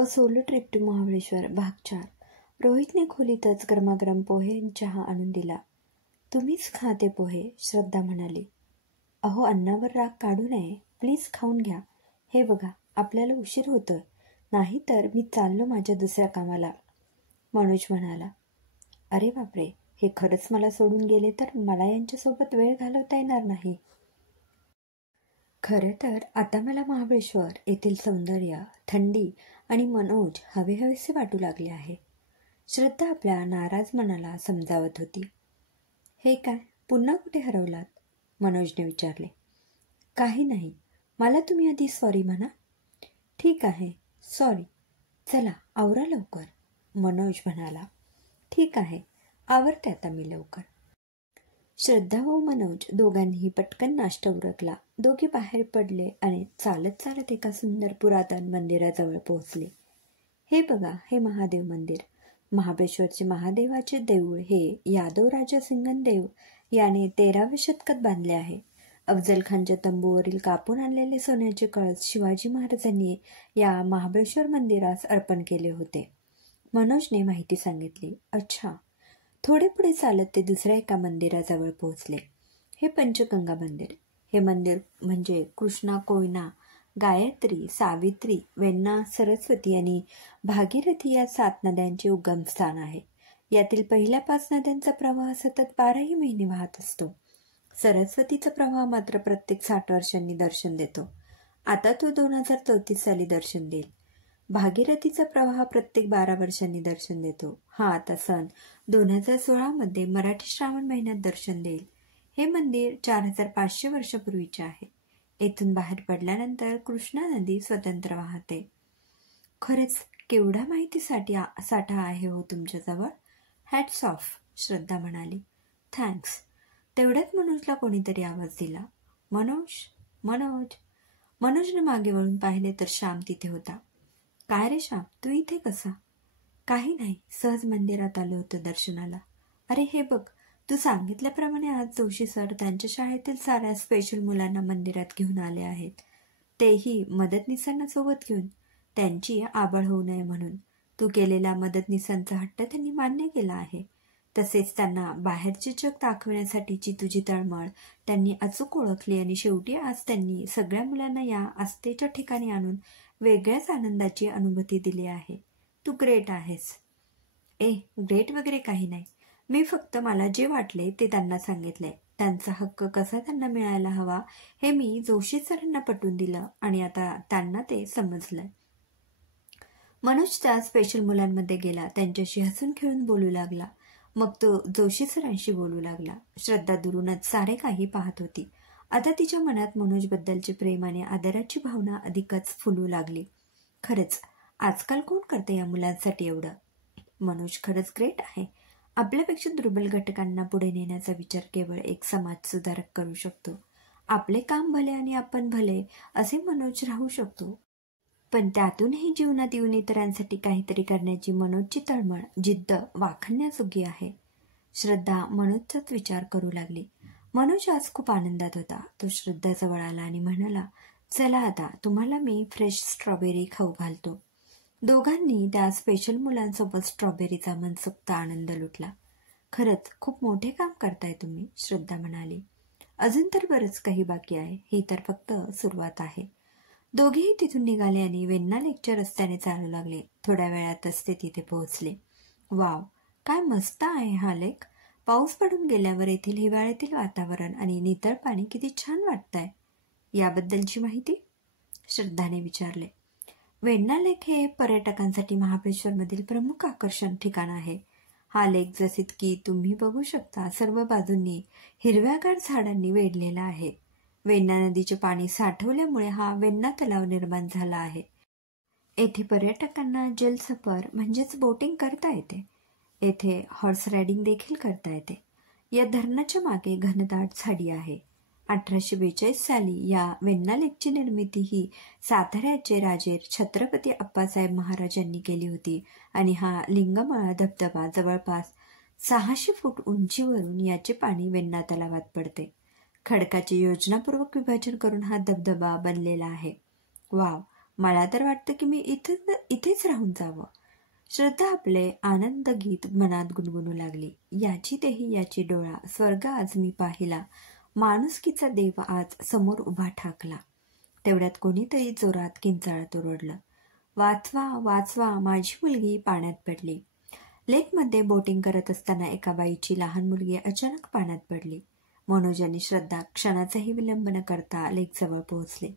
A solo trip to Mahabaleshwar भाग 4. रोहितने खोलीतच गरमागरम पोहे आणि चहा आणून दिला. तुम्हीच खा ते पोहे, श्रद्धा म्हणाली. अहो, अन्नावर राग काढू नये, प्लीज खाऊन घ्या. हे बघा, आपल्याला उशीर होतोय, नाही तर मी चाललो माझ्या दुसऱ्या कामाला, मनोज म्हणाला. अरे बापरे, हे खरंच मला सोडून गेले तर मला यांच्यासोबत वेळ घालवता येणार नाही. खरं तर आता मला महाबळेश्वर येथील सौंदर्य, थंडी आणि मनोज हवेहवेसे वाटू लागले आहे. श्रद्धा आपल्या नाराज मनाला समजावत होती. हे काय, पुन्हा कुठे हरवलात? मनोजने विचारले. काही नाही, मला तुम्ही आधी सॉरी म्हणा. ठीक आहे, सॉरी. चला आवरा लवकर, मनोज म्हणाला. ठीक आहे, आवरते आता मी लवकर. श्रद्धा व मनोज दोघांनीही पटकन नाश्ता उरकला. दोघे बाहेर पडले आणि चालत चालत एका सुंदर पुरातन मंदिराजवळ पोहोचले. हे बघा, हे महादेव मंदिर. महाबळेश्वरचे महादेवाचे देऊळ हे यादव राजा सिंगनदेव याने 13व्या शतकात बांधले आहे. अफजल खानच्या तंबूवरील कापून आणलेले सोन्याचे कळस शिवाजी महाराजांनी या महाबळेश्वर मंदिरास अर्पण केले होते, मनोजने माहिती सांगितली. अच्छा. थोडे पुढे चालत ते दुसऱ्या एका मंदिराजवळ पोहोचले. हे पंचगंगा मंदिर. हे मंदिर म्हणजे कृष्णा, कोयना, गायत्री, सावित्री, वेण्णा, सरस्वती आणि भागीरथी या 7 नद्यांचे उगमस्थान आहे. यातील पहिल्या 5 नद्यांचा प्रवाह सतत 12ही महिने वाहत असतो. सरस्वतीचा प्रवाह मात्र प्रत्येक 60 वर्षांनी दर्शन देतो. आता तो 2034 साली दर्शन देईल. भागीरथीचा प्रवाह प्रत्येक 12 वर्षांनी दर्शन देतो. हा आता सन 2016 मध्ये मराठी श्रावण महिन्यात दर्शन देईल. हे मंदिर 4500 वर्षापूर्वीचे आहे. येथून बाहेर पडल्यानंतर कृष्णा नदी स्वतंत्र वाहते. खरेच केवढा माहितीसाठी साठा आहे हो तुमच्याजवळ. हॅट्स ऑफ, श्रद्धा म्हणाली. थँक्स. तेवढ्यात मनोजला कोणीतरी आवाज दिला. मनोज, मनोज. मनोजने मागे वळून पाहिले तर श्याम तिथे होता. काय रे श्याम, तू इथे कसा? काही नाही, सहज मंदिरात आलो होतं दर्शनाला. अरे हे बघ, तू सांगितल्याप्रमाणे आज जोशी सर त्यांच्या शाळेतील साऱ्या स्पेशल मुलांना मंदिरात घेऊन आले आहेत, तेही मदतनीसांना सोबत घेऊन. त्यांची आबळ होऊ नये म्हणून. तू केलेला मदतनीसांचा हट्ट त्यांनी मान्य केला आहे. तसेच त्यांना बाहेरचे जग दाखवण्यासाठीची तुझी तळमळ त्यांनी अचूक ओळखली आणि शेवटी आज त्यांनी सगळ्या मुलांना या आस्थेच्या ठिकाणी आणून वेगळ्याच आनंदाची अनुभूती दिली आहे. तू ग्रेट आहेस. ग्रेट वगैरे काही नाही. मी फक्त मला जे वाटले ते त्यांना सांगितले. त्यांचा हक्क कसा त्यांना मिळायला हवा हे मी जोशी सरांना पटवून दिलं आणि आता त्यांना ते समजलंय. मनोज त्या स्पेशल मुलांमध्ये गेला. त्यांच्याशी हसून खेळून बोलू लागला. मग तो जोशी सरांशी बोलू लागला. श्रद्धा दुरूनच सारे काही पाहत होती. आता तिच्या मनात मनोजबद्दलचे प्रेम आणि आदराची भावना अधिकच फुलू लागली. खरंच आजकाल कोण करते या मुलांसाठी एवढं? मनोज खरंच ग्रेट आहे. आपल्यापेक्षा दुर्बल घटकांना पुढे नेण्याचा विचार केवळ एक समाज सुधारक करू शकतो. आपले काम भले आणि आपण भले असे मनोज राहू शकतो, पण त्यातूनही जीवनात येऊन इतरांसाठी काहीतरी करण्याची मनोजची तळमळ, जिद्द वाखाणण्याजोगी आहे. श्रद्धा मनोजचाच विचार करू लागली. मनोज आज खूप आनंदात होता. तो श्रद्धाजवळ आला आणि म्हणाला, चला आता तुम्हाला मी फ्रेश स्ट्रॉबेरी खाऊ घालतो. दोघांनी त्या स्पेशल मुलांसोबत स्ट्रॉबेरीचा मनसोक्त आनंद लुटला. खरंच खूप मोठे काम करताय तुम्ही, श्रद्धा म्हणाली. अजून तर बरंच काही बाकी आहे. ही तर फक्त सुरुवात आहे. दोघेही तिथून निघाले आणि वेण्णा लेकच्या रस्त्याने चालू लागले. थोड्या वेळातच ते तिथे पोहोचले. वाव, काय मस्त आहे हा लेक. पाऊस पडून गेल्यावर येथील हिवाळ्यातील वातावरण आणि नितळ पाणी किती छान वाटतंय. याबद्दलची माहिती, श्रद्धाने विचारले. वेण्णा लेक हे पर्यटकांसाठी महाबळेश्वरमधील प्रमुख आकर्षण ठिकाण आहे. हा लेक जसे की तुम्ही बघू शकता सर्व बाजूंनी हिरव्यागार झाडांनी वेढलेला आहे. वेण्णा नदीचे पाणी साठवल्यामुळे हा वेण्णा तलाव निर्माण झाला आहे. येथे पर्यटकांना जलसफर म्हणजेच बोटिंग करता येते. येथे हॉर्स रायडिंग देखील करता येते. या धरणाच्या मागे घनदाट झाडी आहे. 1842 साली या वेण्णा लेकची निर्मिती ही साताऱ्याचे राजे छत्रपती अप्पासाहेब महाराजांनी केली होती आणि हा लिंगमाळा धबधबा जवळपास 600 फूट उंचीवरून याचे पाणी वेण्णा तलावात पडते. खडकाचे योजनापूर्वक विभाजन करून हा धबधबा बनलेला आहे. वाव, मला तर वाटतं की मी इथेच राहून जावं. श्रद्धा आपले आनंद गीत मनात गुणगुणू लागली. याची देही याची डोळा, स्वर्ग आज मी पाहिला, माणुसकीचा देव आज समोर उभा ठाकला. तेवढ्यात कोणीतरी जोरात किंचाळत ओरडलं, वाचवा वाचवा, माझी मुलगी पाण्यात पडली. लेकमध्ये बोटिंग करत असताना एका बाईची लहान मुलगी अचानक पाण्यात पडली. मनोज आणि श्रद्धा क्षणाचाही विलंब न करता लेकजवळ पोहोचले.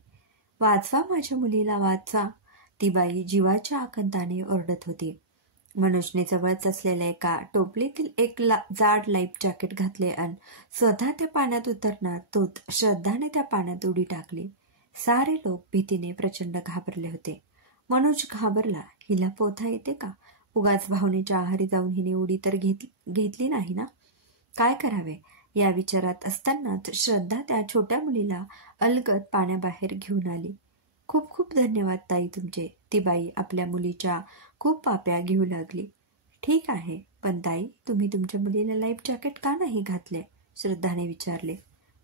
वाचवा माझ्या मुलीला, वाचवा, ती बाई जीवाच्या आकांताने ओरडत होती. मनोजने जवळच असलेल्या एका टोपलीतील एक जाड लाईफ जॅकेट घातले आणि स्वतः त्या पाण्यात उतरणार तोच श्रद्धाने त्या पाण्यात उडी टाकली. सारे लोक भीतीने प्रचंड घाबरले होते. मनोज घाबरला. हिला पोहता येते का? उगाच भावनेच्या आहारी जाऊन हिने उडी तर घेतली नाही ना? काय करावे या विचारात असतानाच श्रद्धा त्या छोट्या मुलीला अलगद पाण्याबाहेर घेऊन आली. खूप खूप धन्यवाद ताई तुमचे, ती बाई आपल्या मुलीच्या खूप पाप्या घेऊ लागली. ठीक आहे, पण ताई तुम्ही तुमच्या मुलीला लाईफ जॅकेट का नाही घातले? श्रद्धाने विचारले.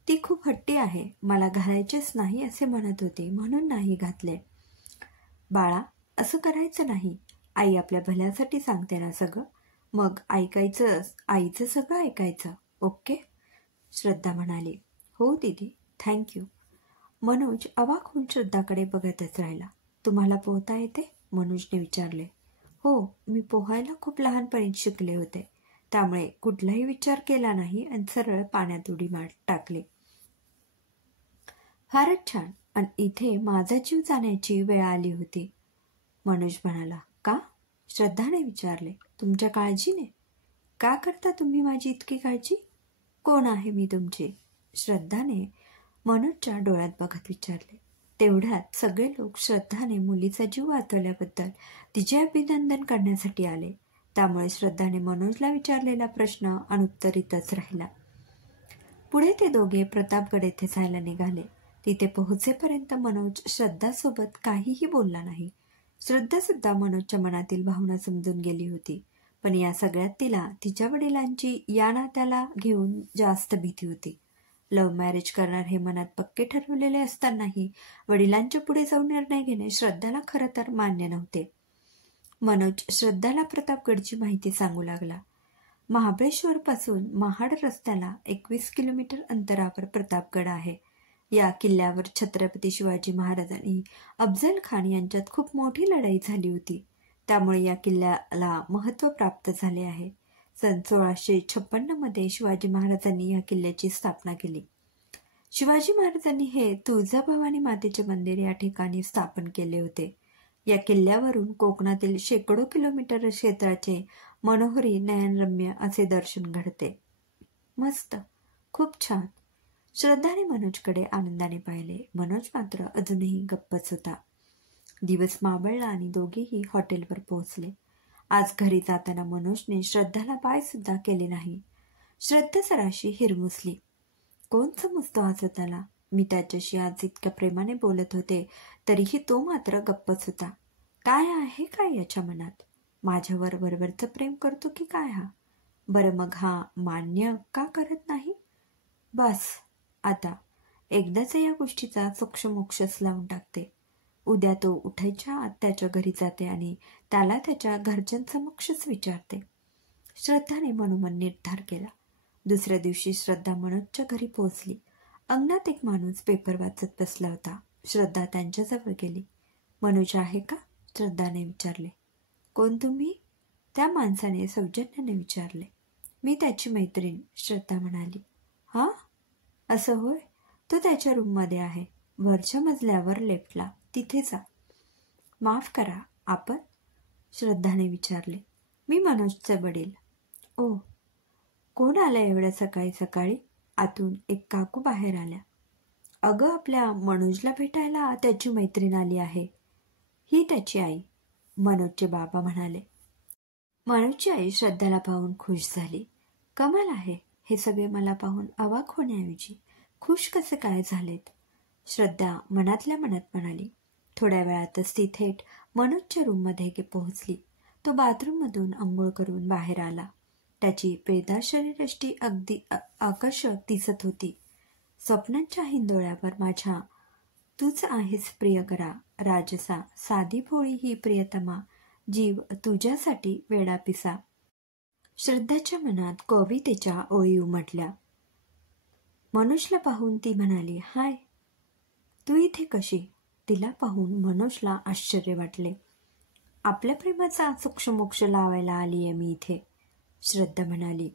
ती खूप हट्टी आहे, मला घालायचेच नाही असे म्हणत होती, म्हणून नाही घातले. बाळा, असं करायचं नाही. आई आपल्या भल्यासाठी सांगते ना सगळं, मग आईचं सगळं ऐकायचं. ओके? श्रद्धा म्हणाली. हो दीदी, थँक्यू. मनोज अवाक होऊन श्रद्धाकडे बघतच राहिला. तुम्हाला पोहता येते? मनोजने विचारले. हो, मी पोहायला खूप लहानपणी शिकले होते, त्यामुळे कुठलाही विचार केला नाही आणि सरळ पाण्यात उडी टाकली. फारच छान. आणि इथे माझा जीव जाण्याची वेळ आली होती. मनोज म्हणाला. का? श्रद्धाने विचारले. तुमच्या काळजीने. का करता तुम्ही माझी इतकी काळजी? कोण आहे मी तुमची? श्रद्धाने मनोजच्या डोळ्यात बघत विचारले. तेवढ्यात सगळे लोक श्रद्धाने मुलीचा जीव वाचवल्याबद्दल तिचे अभिनंदन करण्यासाठी आले. त्यामुळे श्रद्धाने मनोजला विचारलेला प्रश्न अनुत्तरितच राहिला. पुढे ते दोघे प्रतापगड येथे जायला निघाले. तिथे पोहोचेपर्यंत मनोज श्रद्धासोबत काहीही बोलला नाही. श्रद्धा सुद्धा मनोजच्या मनातील भावना समजून गेली होती, पण या सगळ्यात तिला तिच्या वडिलांची या नात्याला घेऊन जास्त भीती होती. लव्ह मॅरेज करणार हे मनात पक्के ठरवलेले असतानाही वडिलांच्या पुढे जाऊन निर्णय घेणे श्रद्धाला खरं तर मान्य नव्हते. मनोज श्रद्धाला प्रतापगडची माहिती सांगू लागला. महाबळेश्वरपासून महाड रस्त्याला 21 किलोमीटर अंतरावर प्रतापगड आहे. या किल्ल्यावर छत्रपती शिवाजी महाराज आणि अफजल खान यांच्यात खूप मोठी लढाई झाली होती, त्यामुळे या किल्ल्याला महत्त्व प्राप्त झाले आहे. सन 1656 मध्ये शिवाजी महाराजांनी या किल्ल्याची स्थापना केली. शिवाजी महाराजांनी हे तुळजाभवानी मातेचे मंदिर या ठिकाणी स्थापन केले होते. या किल्ल्यावरून कोकणातील शेकडो किलोमीटर क्षेत्राचे मनोहरी नयनरम्य असे दर्शन घडते. मस्त, खूप छान. श्रद्धाने मनोजकडे आनंदाने पाहिले. मनोज मात्र अजूनही गप्पच होता. दिवस मावळला आणि दोघेही हॉटेलवर पोहोचले. आज घरी जाताना मनोजने श्रद्धाला बाय सुद्धा केले नाही. श्रद्धा जराशी हिरमुसली. कोण समजतो हा स्वतःला? मी त्याच्याशी आज इतक्या प्रेमाने बोलत होते तरीही तो मात्र गप्पच होता. काय आहे काय याच्या मनात? माझ्यावर बरोबरचं प्रेम करतो की काय हा? बरं मग हा मान्य का करत नाही? बस आता एकदाच या गोष्टीचा सोक्षमोक्षच लावून टाकते. उद्या तो उठायच्या आत त्याच्या घरी जाते आणि त्याला त्याच्या घरच्यांसमक्षच विचारते. श्रद्धाने मनोमन निर्धार केला. दुसऱ्या दिवशी श्रद्धा मनोजच्या घरी पोहोचली. अंगणात एक माणूस पेपर वाचत बसला होता. श्रद्धा त्यांच्याजवळ गेली. मनोज आहे का? श्रद्धाने विचारले. कोण तुम्ही? त्या माणसाने सौजन्याने विचारले. मी त्याची मैत्रीण, श्रद्धा म्हणाली. हा, असं होय. तो त्याच्या रूममध्ये आहे, वरच्या मजल्यावर लेफ्टला, तिथे जा. माफ करा, आपण? श्रद्धाने विचारले. मी मनोजचे वडील. ओ, कोण आलं एवढ्या सकाळी सकाळी? आतून एक काकू बाहेर आल्या. अगं, आपल्या मनोजला भेटायला त्याची मैत्रीण आली आहे. ही त्याची आई, मनोजचे बाबा म्हणाले. मनोजची आई श्रद्धाला पाहून खुश झाली. कमाल आहे, हे सगळे मला पाहून अवाक होण्याऐवजी खुश कसे काय झालेत? श्रद्धा मनातल्या मनात म्हणाली. थोड्या वेळातच ती थेट मनोजच्या रूममध्ये पोहोचली. तो बाथरूममधून आंघोळ करून बाहेर आला. त्याची पेदार शरीरयष्टी अगदी आकर्षक दिसत होती. स्वप्नांच्या हिंदोळ्यावर माझ्या तूच आहेस प्रियकरा, राजसा, साधी भोळी ही प्रियतमा, जीव तुझ्यासाठी वेडा पिसा. श्रद्धाच्या मनात कवितेच्या ओळी उमटल्या. मनोजला पाहून ती म्हणाली, हाय, तू इथे कशी? तिला पाहून मनोजला आश्चर्य वाटले. आपल्या प्रेमाचा सूक्ष्मोक्ष लावायला आलीये मी इथे. श्रद्धा म्हणाली,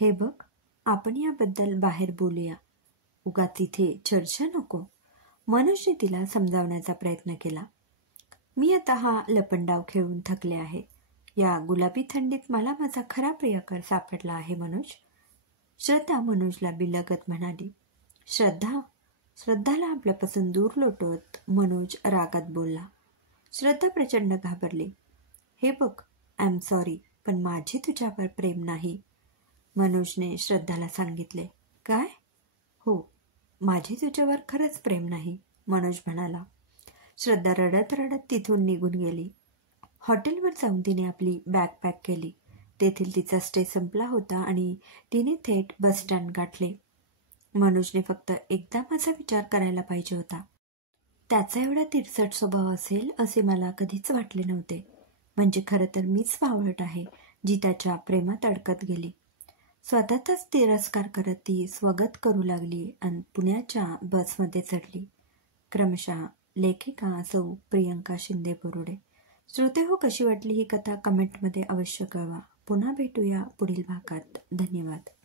हे बघ, आपण याबद्दल बाहेर बोलूया, उगाच इथे चर्चा नको. मनोजने तिला समजावण्याचा प्रयत्न केला. मी आता हा लपंडाव खेळून थकले आहे. या गुलाबी थंडीत मला माझा खरा प्रियकर सापडला आहे मनोज. श्रद्धा मनोजला बिलगत म्हणाली. श्रद्धाला आपल्यापासून दूर लोटवत मनोज रागात बोलला. श्रद्धा प्रचंड घाबरली. हे बघ, आय एम सॉरी, पण माझे तुझ्यावर प्रेम नाही, मनोजने श्रद्धाला सांगितले. काय? हो, माझे तुझ्यावर खरंच प्रेम नाही, मनोज म्हणाला. श्रद्धा रडत रडत तिथून निघून गेली. हॉटेलवर जाऊन तिने आपली बॅग पॅक केली. तेथील तिचा स्टे संपला होता आणि तिने थेट बस स्टँड गाठले. मनोजने फक्त एकदा माझा विचार करायला पाहिजे होता. त्याचा एवढा तिरसट स्वभाव असेल असे मला कधीच वाटले नव्हते. म्हणजे खरं तर मीच बावळट आहे जी त्याच्या प्रेमात अडकत गेली. स्वतःचाच तिरस्कार करत ती स्वगत करू लागली आणि पुण्याच्या बसमध्ये चढली. क्रमशः लेखिका सौ प्रियंका शिंदे बोरुडे. श्रोते हो, कशी वाटली ही कथा कमेंटमध्ये अवश्य कळवा. पुन्हा भेटूया पुढील भागात. धन्यवाद.